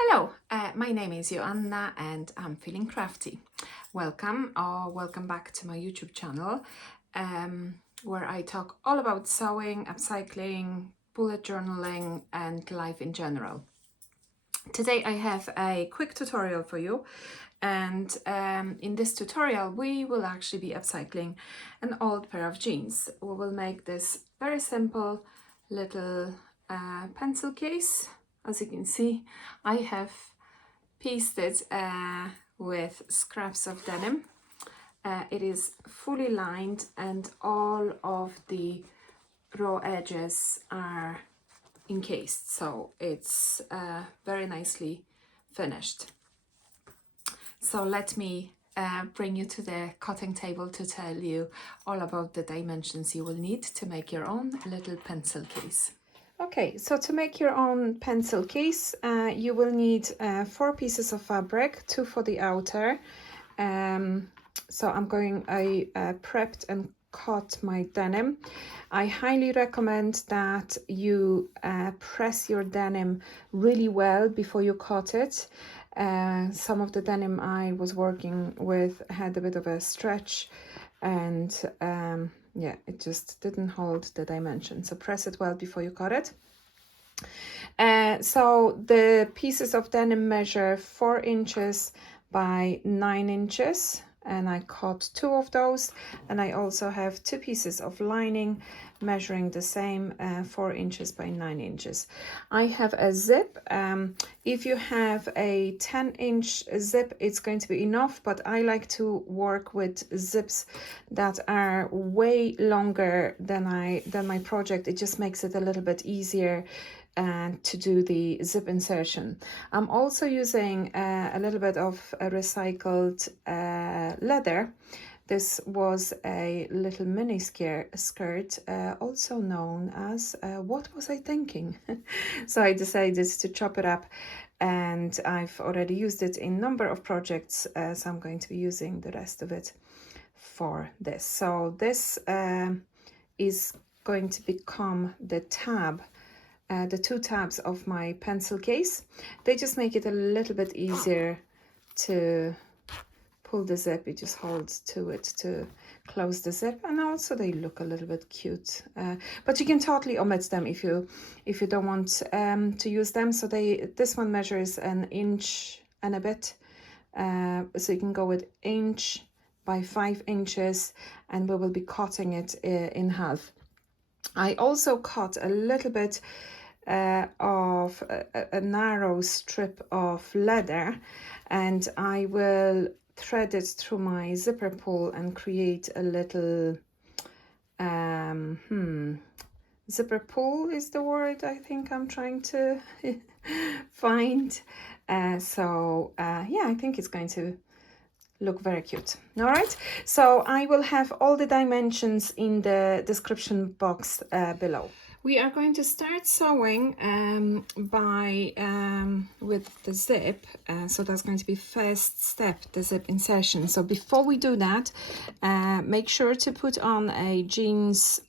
Hello, my name is Joanna and I'm feeling crafty. Welcome or welcome back to my YouTube channel where I talk all about sewing, upcycling, bullet journaling and life in general. Today I have a quick tutorial for you, and in this tutorial we will actually be upcycling an old pair of jeans. We will make this very simple little pencil case. As you can see, I have pieced it with scraps of denim. It is fully lined and all of the raw edges are encased, so it's very nicely finished. So let me bring you to the cutting table to tell you all about the dimensions you will need to make your own little pencil case. Okay, so to make your own pencil case, you will need 4 pieces of fabric, 2 for the outer. So I prepped and cut my denim. I highly recommend that you press your denim really well before you cut it. Some of the denim I was working with had a bit of a stretch, and yeah, it just didn't hold the dimension. So press it well before you cut it. So the pieces of denim measure 4 inches by 9 inches, and I cut 2 of those, and I also have 2 pieces of lining measuring the same 4 inches by 9 inches. I have a zip. If you have a 10-inch zip, it's going to be enough, but I like to work with zips that are way longer than my project. It just makes it a little bit easier to do the zip insertion. I'm also using a little bit of recycled leather. This was a little mini skirt, also known as what was I thinking? So I decided to chop it up, and I've already used it in a number of projects, so I'm going to be using the rest of it for this. So this is going to become the tab, the 2 tabs of my pencil case. They just make it a little bit easier to pull the zip. You just hold to it to close the zip, and also they look a little bit cute, but you can totally omit them if you don't want to use them. So this one measures 1 inch and a bit, so you can go with inch by 5 inches, and we will be cutting it in half. I also cut a little bit of a narrow strip of leather, and I will thread it through my zipper pull and create a little zipper pull is the word I think I'm trying to find. Yeah, I think it's going to look very cute. All right, so I will have all the dimensions in the description box below. We are going to start sewing with the zip, so that's going to be first step, the zip insertion. So before we do that, make sure to put on a jeans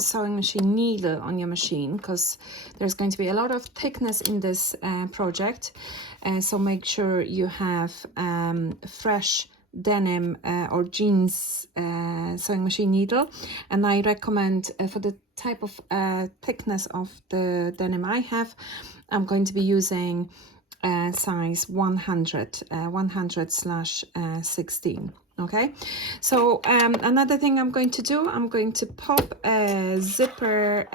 sewing machine needle on your machine, because there's going to be a lot of thickness in this project, so make sure you have fresh denim or jeans sewing machine needle. And I recommend for the type of thickness of the denim I have, I'm going to be using size 100/16. Okay, so another thing I'm going to do, I'm going to pop a zipper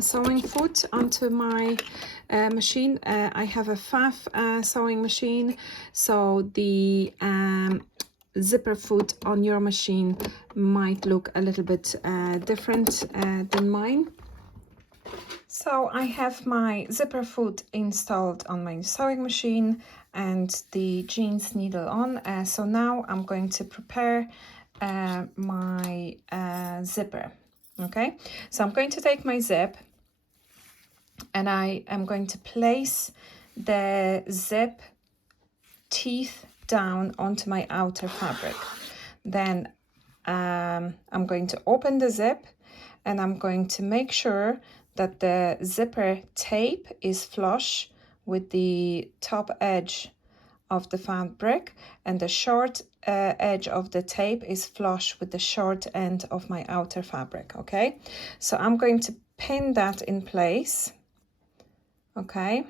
sewing foot onto my machine. I have a FAF sewing machine, so the zipper foot on your machine might look a little bit different than mine. So I have my zipper foot installed on my sewing machine and the jeans needle on. So now I'm going to prepare my zipper. Okay, so I'm going to take my zip and I am going to place the zip teeth down onto my outer fabric. Then I'm going to open the zip, and I'm going to make sure that the zipper tape is flush with the top edge of the fabric, and the short edge of the tape is flush with the short end of my outer fabric. Okay, so I'm going to pin that in place. Okay,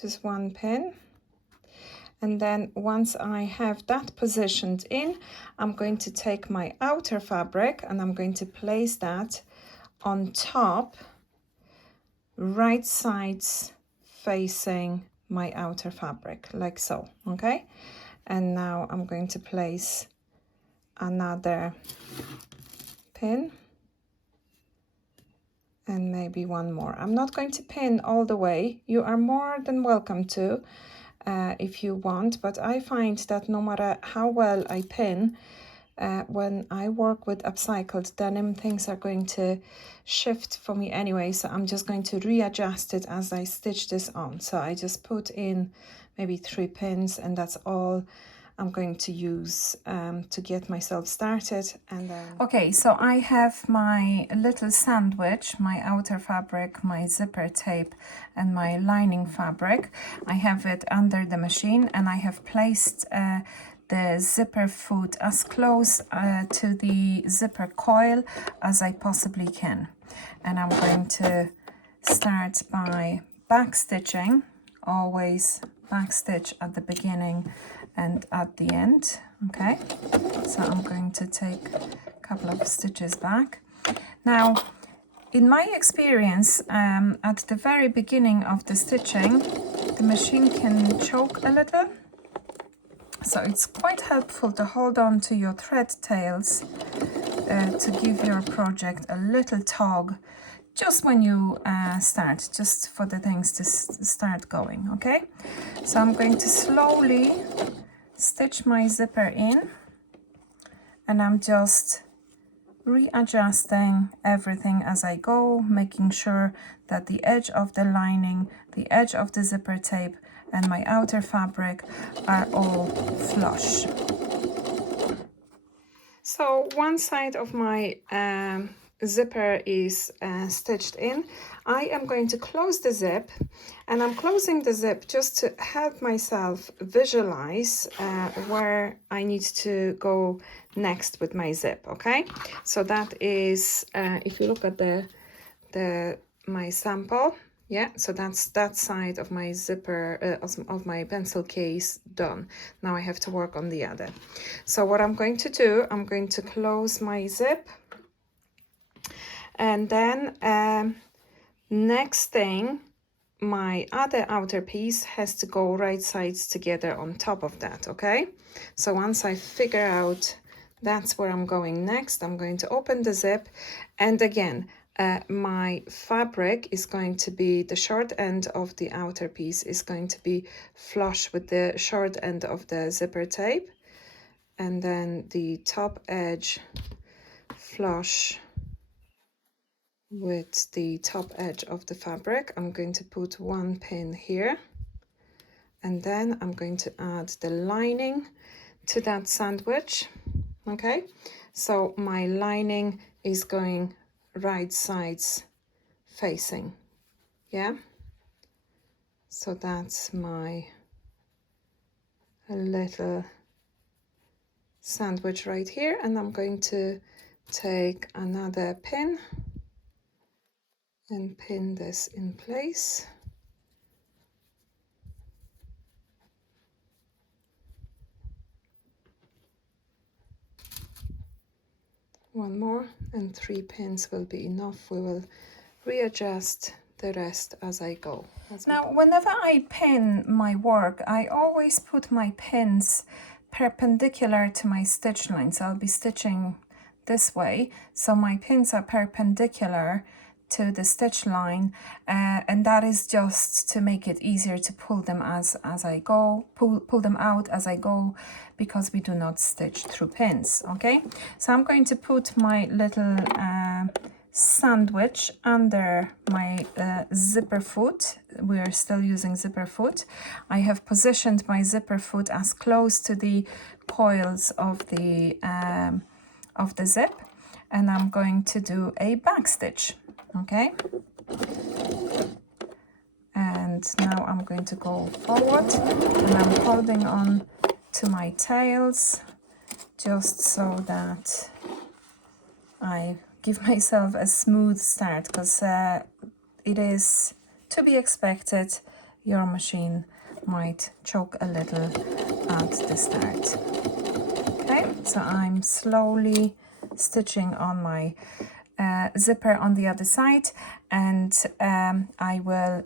just one pin. And then once I have that positioned in, I'm going to take my outer fabric and I'm going to place that on top, right sides facing my outer fabric, like so. Okay, and now I'm going to place another pin and maybe one more. I'm not going to pin all the way. You are more than welcome to if you want, but I find that no matter how well I pin, when I work with upcycled denim, things are going to shift for me anyway, so I'm just going to readjust it as I stitch this on. So I just put in maybe 3 pins, and that's all I'm going to use to get myself started. And then okay, so I have my little sandwich, my outer fabric, my zipper tape and my lining fabric. I have it under the machine, and I have placed the zipper foot as close to the zipper coil as I possibly can. And I'm going to start by back stitching, always back stitch at the beginning and at the end. Okay, so I'm going to take a couple of stitches back. Now, in my experience, at the very beginning of the stitching, the machine can choke a little. So it's quite helpful to hold on to your thread tails to give your project a little tug just when you start, just for the things to start going. Okay, so I'm going to slowly stitch my zipper in, and I'm just readjusting everything as I go, making sure that the edge of the lining, the edge of the zipper tape and my outer fabric are all flush. So one side of my zipper is stitched in. I am going to close the zip, and I'm closing the zip just to help myself visualize where I need to go next with my zip. Okay, so that is if you look at my sample, yeah, so that's that side of my zipper of my pencil case done. Now I have to work on the other. So what I'm going to do, I'm going to close my zip, and then next thing, my other outer piece has to go right sides together on top of that. Okay, so once I figure out that's where I'm going next, I'm going to open the zip, and again my fabric is going to be, the short end of the outer piece is going to be flush with the short end of the zipper tape, and then the top edge flush with the top edge of the fabric. I'm going to put one pin here, and then I'm going to add the lining to that sandwich. Okay, so my lining is going right sides facing, yeah, so that's my little sandwich right here, and I'm going to take another pin and pin this in place. One more, and 3 pins will be enough. We will readjust the rest as I go. Now, whenever I pin my work, I always put my pins perpendicular to my stitch line. So I'll be stitching this way, so my pins are perpendicular to the stitch line, and that is just to make it easier to pull them as I go, pull them out as I go, because we do not stitch through pins. Okay, so I'm going to put my little sandwich under my zipper foot. We are still using zipper foot. I have positioned my zipper foot as close to the coils of the zip, and I'm going to do a back stitch. Okay, and and now I'm going to go forward, and I'm holding on to my tails just so that I give myself a smooth start, because it is to be expected your machine might choke a little at the start. Okay, so I'm slowly stitching on my zipper on the other side, and I will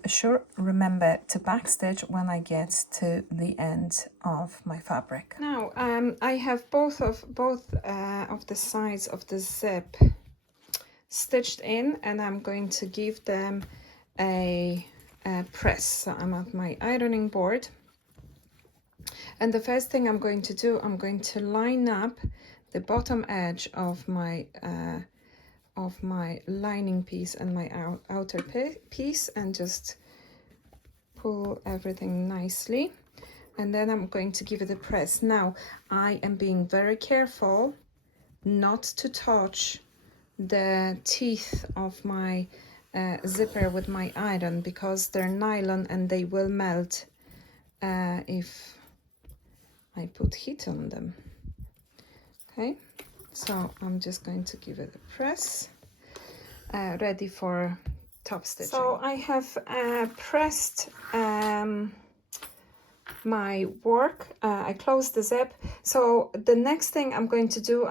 remember to backstitch when I get to the end of my fabric. Now I have both of the sides of the zip stitched in, and I'm going to give them a press. So I'm at my ironing board, and the first thing I'm going to do, I'm going to line up the bottom edge of my lining piece and my outer piece, and just pull everything nicely, and then I'm going to give it a press. Now I am being very careful not to touch the teeth of my zipper with my iron, because they're nylon and they will melt if I put heat on them. Okay, so I'm just going to give it a press, ready for top stitching. So I have pressed my work. I closed the zip. So the next thing I'm going to do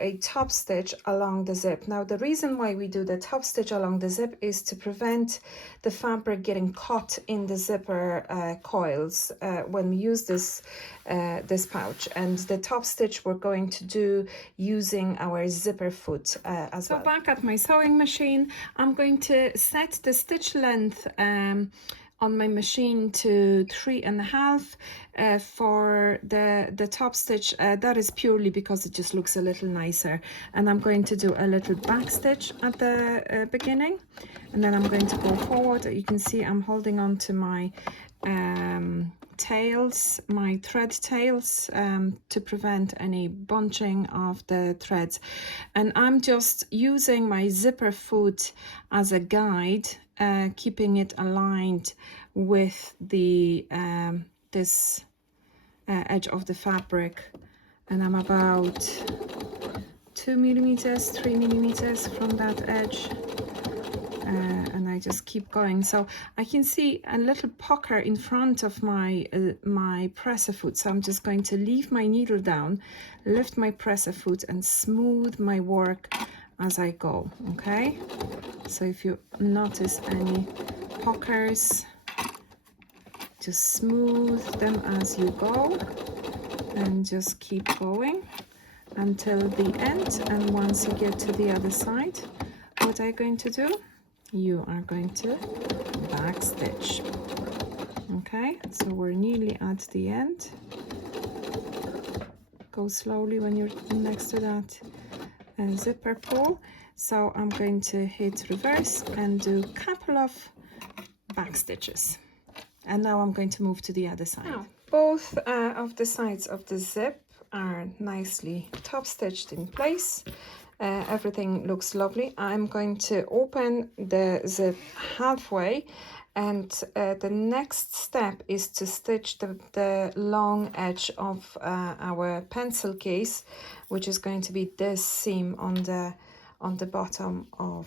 a top stitch along the zip. Now the reason why we do the top stitch along the zip is to prevent the fabric getting caught in the zipper coils when we use this pouch. And the top stitch we're going to do using our zipper foot as well. So back at my sewing machine, I'm going to set the stitch length on my machine to 3.5 for the top stitch. That is purely because it just looks a little nicer, and I'm going to do a little back stitch at the beginning, and then I'm going to go forward. You can see I'm holding on to my tails, my thread tails, to prevent any bunching of the threads, and I'm just using my zipper foot as a guide, keeping it aligned with the this edge of the fabric, and I'm about 2 millimeters, 3 millimeters from that edge, and I just keep going. So I can see a little pucker in front of my my presser foot, so I'm just going to leave my needle down, lift my presser foot, and smooth my work as I go. Okay, so if you notice any puckers, just smooth them as you go, and just keep going until the end. And once you get to the other side, what are you going to do? You are going to back stitch. Okay, so we're nearly at the end. Go slowly when you're next to that zipper pull. So I'm going to hit reverse and do a couple of back stitches, and now I'm going to move to the other side. Now, both of the sides of the zip are nicely top stitched in place. Everything looks lovely. I'm going to open the zip halfway, and the next step is to stitch the long edge of our pencil case, which is going to be this seam on the bottom of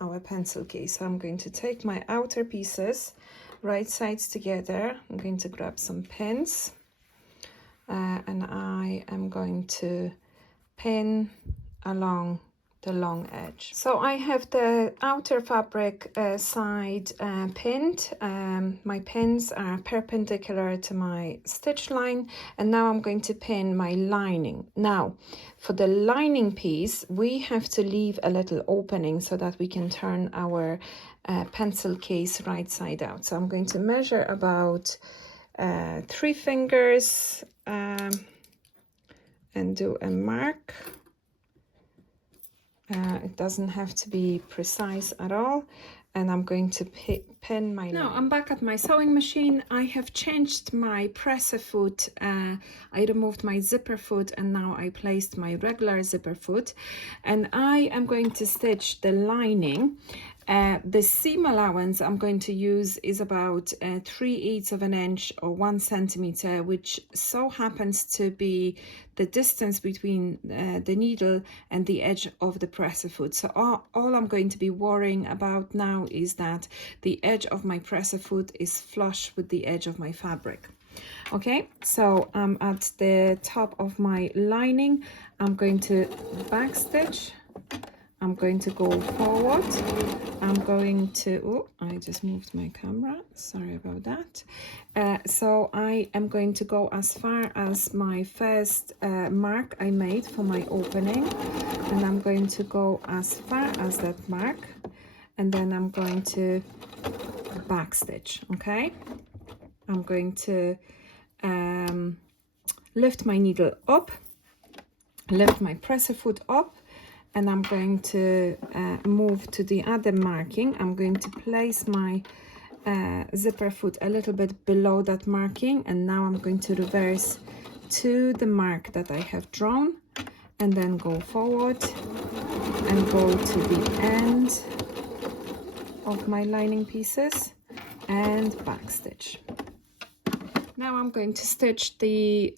our pencil case. So I'm going to take my outer pieces, right sides together. I'm going to grab some pins, and I am going to pin along the long edge. So I have the outer fabric side pinned. My pins are perpendicular to my stitch line, and now I'm going to pin my lining. Now for the lining piece, we have to leave a little opening so that we can turn our pencil case right side out. So I'm going to measure about 3 fingers and do a mark. It doesn't have to be precise at all, and I'm going to pin my line. Now I'm back at my sewing machine. I have changed my presser foot. I removed my zipper foot, and now I placed my regular zipper foot, and I am going to stitch the lining. The seam allowance I'm going to use is about 3/8 of an inch or 1 centimeter, which so happens to be the distance between the needle and the edge of the presser foot. So all I'm going to be worrying about now is that the edge of my presser foot is flush with the edge of my fabric. Okay, so I'm at the top of my lining. I'm going to back stitch. I'm going to go forward. I'm going to, oh, I just moved my camera, sorry about that. So I am going to go as far as my first mark I made for my opening, and I'm going to go as far as that mark, and then I'm going to back stitch. Okay, I'm going to lift my needle up, lift my presser foot up, and I'm going to move to the other marking. I'm going to place my zipper foot a little bit below that marking, and now I'm going to reverse to the mark that I have drawn, and then go forward and go to the end of my lining pieces and back stitch. Now I'm going to stitch the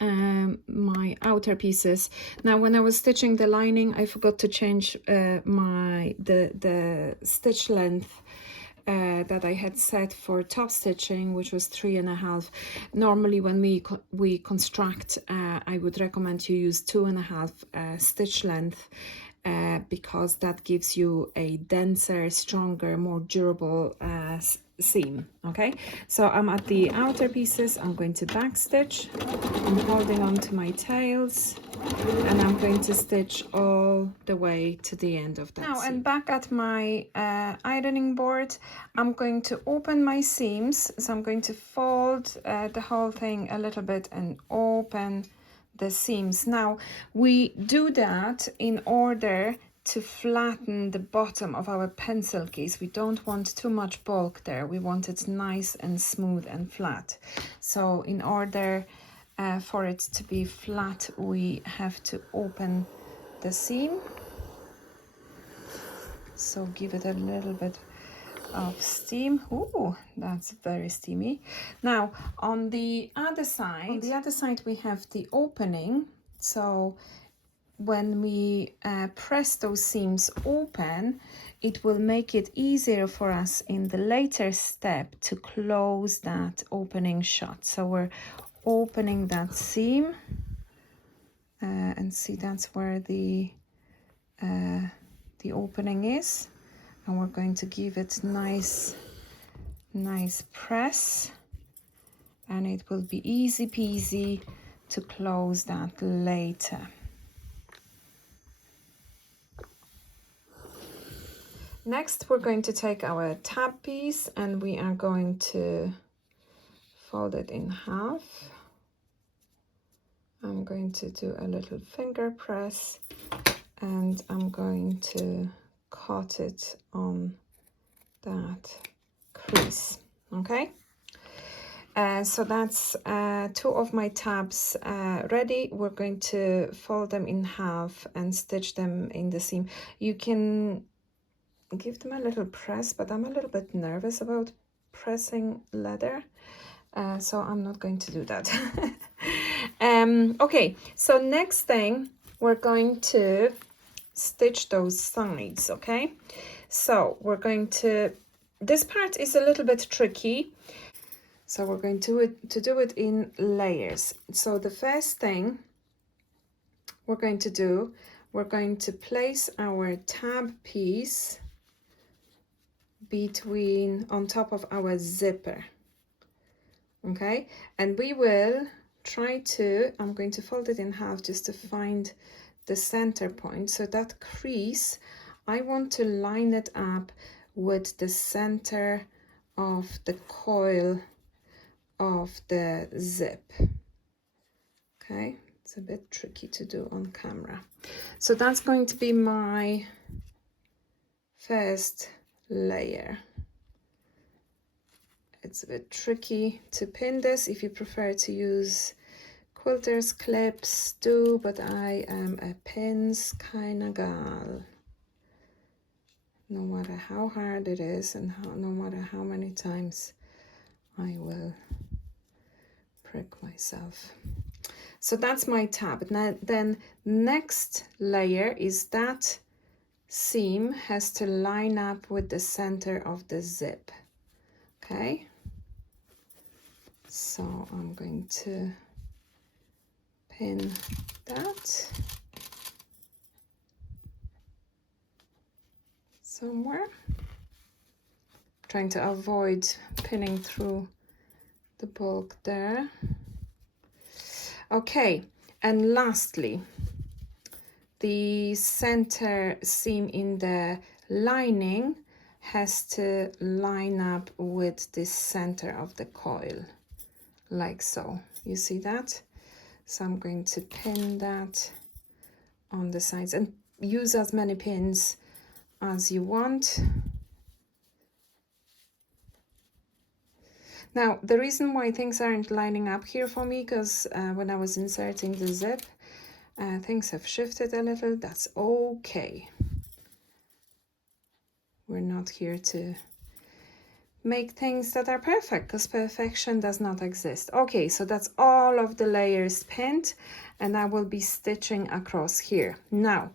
my outer pieces. Now when I was stitching the lining, I forgot to change the stitch length that I had set for top stitching, which was 3.5. Normally when we construct, I would recommend you use 2.5 stitch length, because that gives you a denser, stronger, more durable seam. Okay, so I'm at the outer pieces. I'm going to back stitch. I'm holding on to my tails, and I'm going to stitch all the way to the end of that seam. And back at my ironing board, I'm going to open my seams. So I'm going to fold the whole thing a little bit and open the seams. Now we do that in order to flatten the bottom of our pencil case. We don't want too much bulk there. We want it nice and smooth and flat. So in order for it to be flat, we have to open the seam. So give it a little bit of steam. Ooh, that's very steamy. Now on the other side we have the opening. So when we press those seams open, it will make it easier for us in the later step to close that opening shut. So we're opening that seam, and see, that's where the opening is, and we're going to give it nice press, and it will be easy peasy to close that later. Next, we're going to take our tab piece and we are going to fold it in half. I'm going to do a little finger press, and I'm going to cut it on that crease. Okay, so that's 2 of my tabs ready. We're going to fold them in half and stitch them in the seam. You can give them a little press, but I'm a little bit nervous about pressing leather, so I'm not going to do that. Okay, so next thing, we're going to stitch those sides. Okay, so we're going to, this part is a little bit tricky, so we're going to do it in layers. So the first thing we're going to do, we're going to place our tab piece on top of our zipper. Okay, and we will try to, I'm going to fold it in half just to find the center point. So that crease, I want to line it up with the center of the coil of the zip. Okay, it's a bit tricky to do on camera. So that's going to be my first layer. It's a bit tricky to pin this. If you prefer to use quilter's clips, do, but I am a pins kind of gal. no matter how hard it is and no matter how many times I will prick myself. So that's my tab. Now then next layer is that seam has to line up with the center of the zip. Okay, so I'm going to pin that somewhere, trying to avoid pinning through the bulk there. Okay, and lastly, the center seam in the lining has to line up with the center of the coil, like so. You see that? So I'm going to pin that on the sides and use as many pins as you want. Now, the reason why things aren't lining up here for me, because when I was inserting the zip, things have shifted a little. That's okay. We're not here to make things that are perfect, because perfection does not exist. Okay, so that's all of the layers pinned, and I will be stitching across here. Now,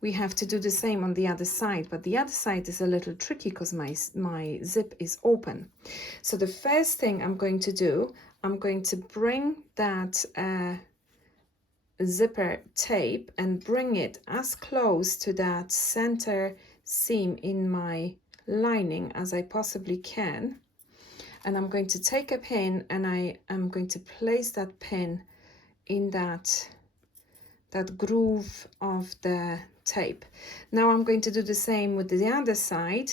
we have to do the same on the other side, but the other side is a little tricky because my zip is open. So the first thing I'm going to do, I'm going to bring that zipper tape and bring it as close to that center seam in my lining as I possibly can. And I'm going to take a pin and I am going to place that pin in that groove of the tape. Now I'm going to do the same with the other side.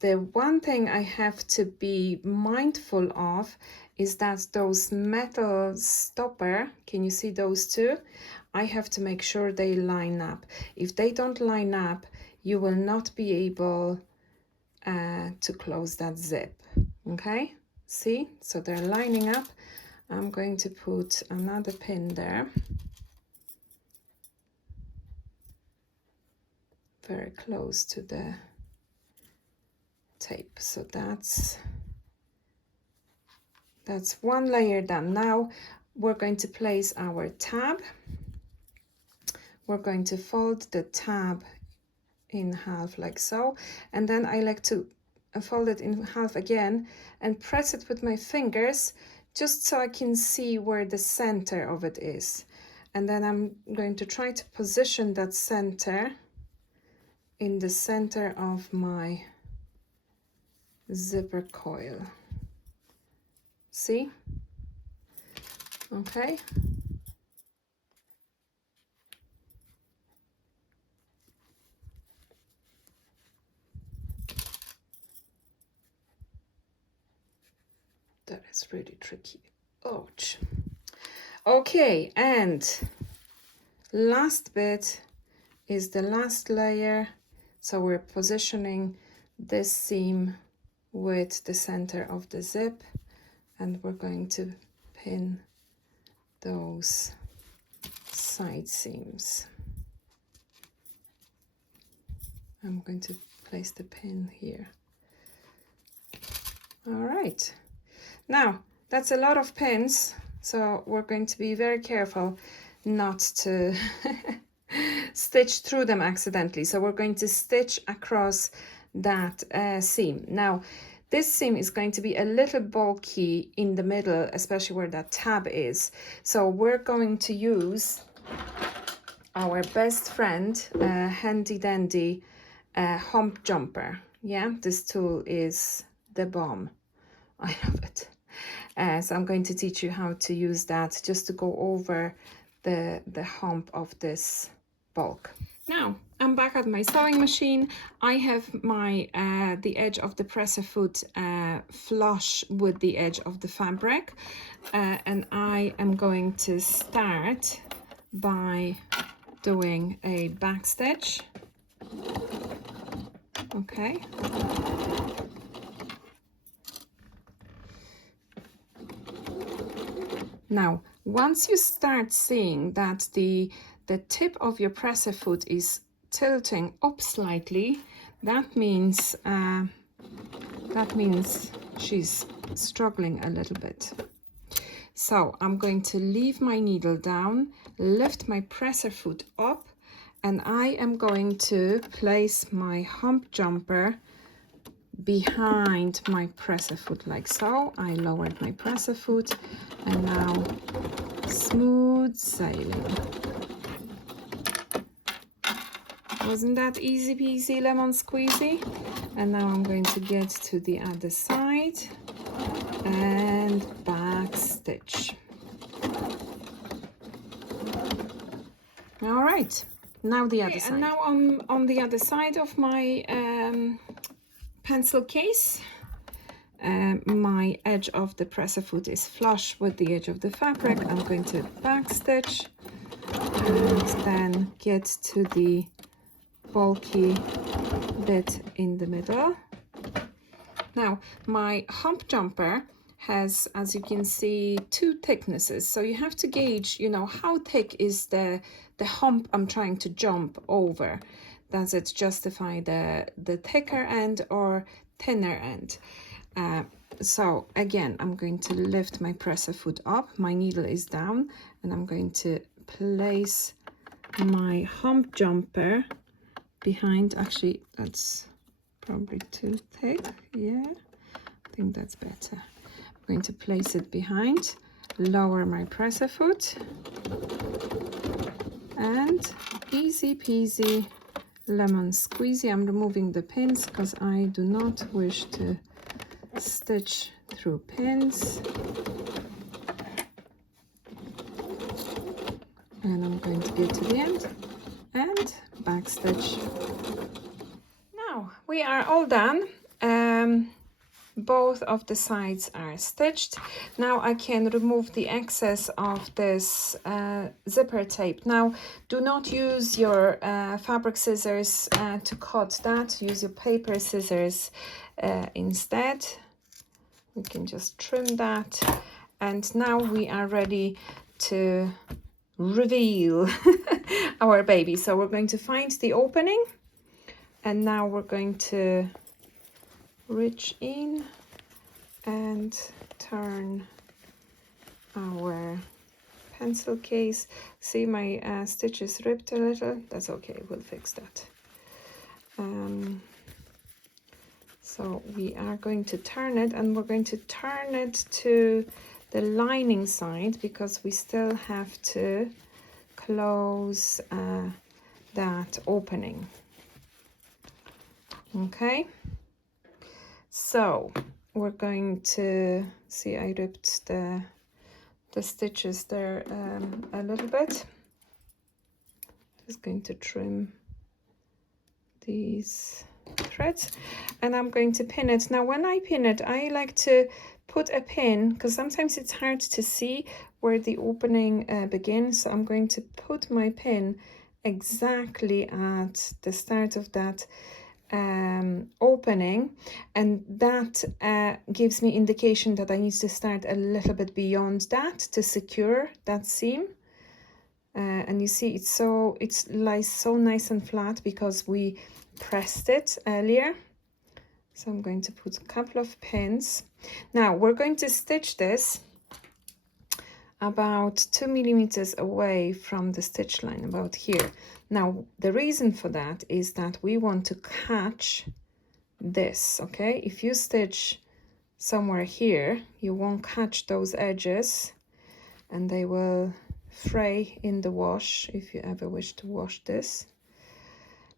The one thing I have to be mindful of is that those metal stopper, can you see those two? I have to make sure they line up. If they don't line up, you will not be able to close that zip. Okay, see? So they're lining up. I'm going to put another pin there. Very close to the tape. So that's one layer done. Now we're going to place our tab. We're going to fold the tab in half like so, and then I like to fold it in half again and press it with my fingers just so I can see where the center of it is. And then I'm going to try to position that center in the center of my zipper coil. See? Okay. That is really tricky. Ouch. Okay, and last bit is the last layer. So we're positioning this seam with the center of the zip, and we're going to pin those side seams. I'm going to place the pin here. All right. Now, that's a lot of pins, so we're going to be very careful not to stitch through them accidentally. So we're going to stitch across that seam. Now, this seam is going to be a little bulky in the middle, especially where that tab is. So we're going to use our best friend, handy dandy hump jumper. Yeah, this tool is the bomb. I love it. So I'm going to teach you how to use that just to go over the hump of this bulk. Now I'm back at my sewing machine. I have my the edge of the presser foot flush with the edge of the fabric, and I am going to start by doing a back stitch. Okay. Now, once you start seeing that the tip of your presser foot is tilting up slightly, That means she's struggling a little bit. So I'm going to leave my needle down, lift my presser foot up, and I am going to place my hump jumper behind my presser foot like so. I lowered my presser foot and now smooth sailing. Wasn't that easy peasy lemon squeezy? And now I'm going to get to the other side and back stitch. All right, now the other side. And now I'm on the other side of my pencil case. My edge of the presser foot is flush with the edge of the fabric. I'm going to back stitch and then get to the bulky bit in the middle. Now my hump jumper has, as you can see, 2 thicknesses, so you have to gauge, you know, how thick is the hump I'm trying to jump over. Does it justify the thicker end or thinner end? So again, I'm going to lift my presser foot up, my needle is down, and I'm going to place my hump jumper behind. Actually, that's probably too thick. Yeah, I think that's better. I'm going to place it behind, lower my presser foot, and easy peasy lemon squeezy. I'm removing the pins because I do not wish to stitch through pins. And I'm going to get to the end and back stitch. Now we are all done. Both of the sides are stitched. Now I can remove the excess of this zipper tape. Now do not use your fabric scissors to cut that. Use your paper scissors instead. We can just trim that. And now we are ready to reveal our baby. So we're going to find the opening, and now we're going to reach in and turn our pencil case. See, my stitch is ripped a little. That's okay, we'll fix that. So we are going to turn it, and we're going to turn it to the lining side because we still have to close that opening. Okay, so we're going to see, I ripped the stitches there a little bit. Just going to trim these threads, and I'm going to pin it. Now when I pin it, I like to put a pin because sometimes it's hard to see where the opening begins. So I'm going to put my pin exactly at the start of that opening, and that gives me indication that I need to start a little bit beyond that to secure that seam. And you see it lies so nice and flat because we pressed it earlier. So I'm going to put a couple of pins. Now we're going to stitch this about 2 millimeters away from the stitch line, about here. Now the reason for that is that we want to catch this, okay? If you stitch somewhere here, you won't catch those edges and they will fray in the wash if you ever wish to wash this.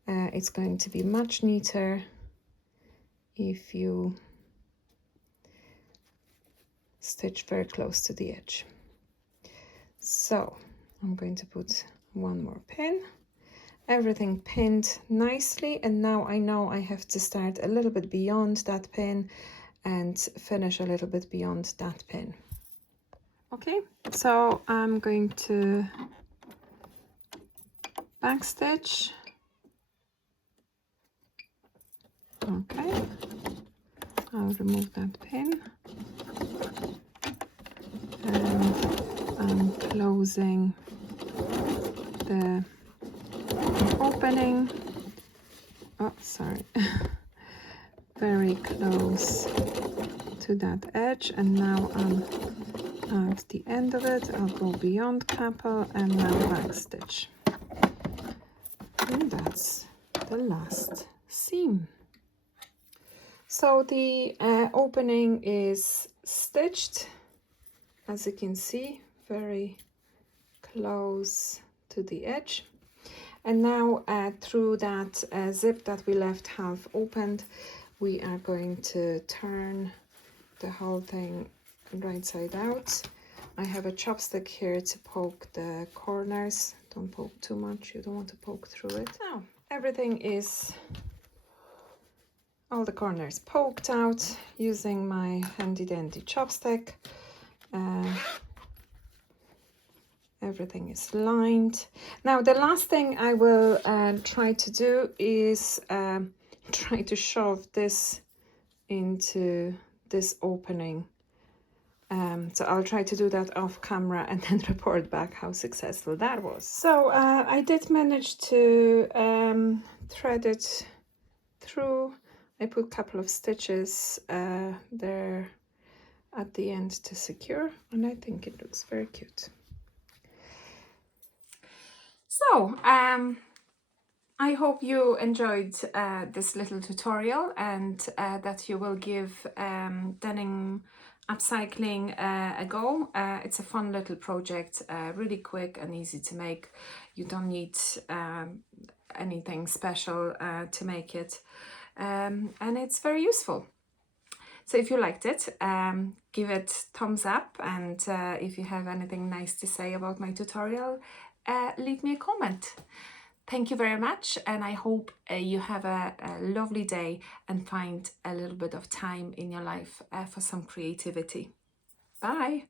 It's going to be much neater if you stitch very close to the edge. So I'm going to put one more pin, everything pinned nicely, and now I know I have to start a little bit beyond that pin and finish a little bit beyond that pin. Okay, so I'm going to backstitch. Okay, I'll remove that pin, and I'm closing the opening, oh, sorry, very close to that edge, and now I'll at the end of it, I'll go beyond couple and now back stitch. And that's the last seam. So the opening is stitched, as you can see, very close to the edge. And now through that zip that we left half opened, we are going to turn the whole thing right side out. I have a chopstick here to poke the corners. Don't poke too much, you don't want to poke through it. Now everything is, all the corners poked out using my handy dandy chopstick. Everything is lined. Now the last thing I will try to do is try to shove this into this opening. So I'll try to do that off camera and then report back how successful that was. So I did manage to thread it through. I put a couple of stitches there at the end to secure, and I think it looks very cute. So I hope you enjoyed this little tutorial, and that you will give denim upcycling a go. It's a fun little project, really quick and easy to make. You don't need anything special to make it, and it's very useful. So if you liked it, give it thumbs up, and if you have anything nice to say about my tutorial, leave me a comment. Thank you very much, and I hope you have a lovely day and find a little bit of time in your life for some creativity. Bye!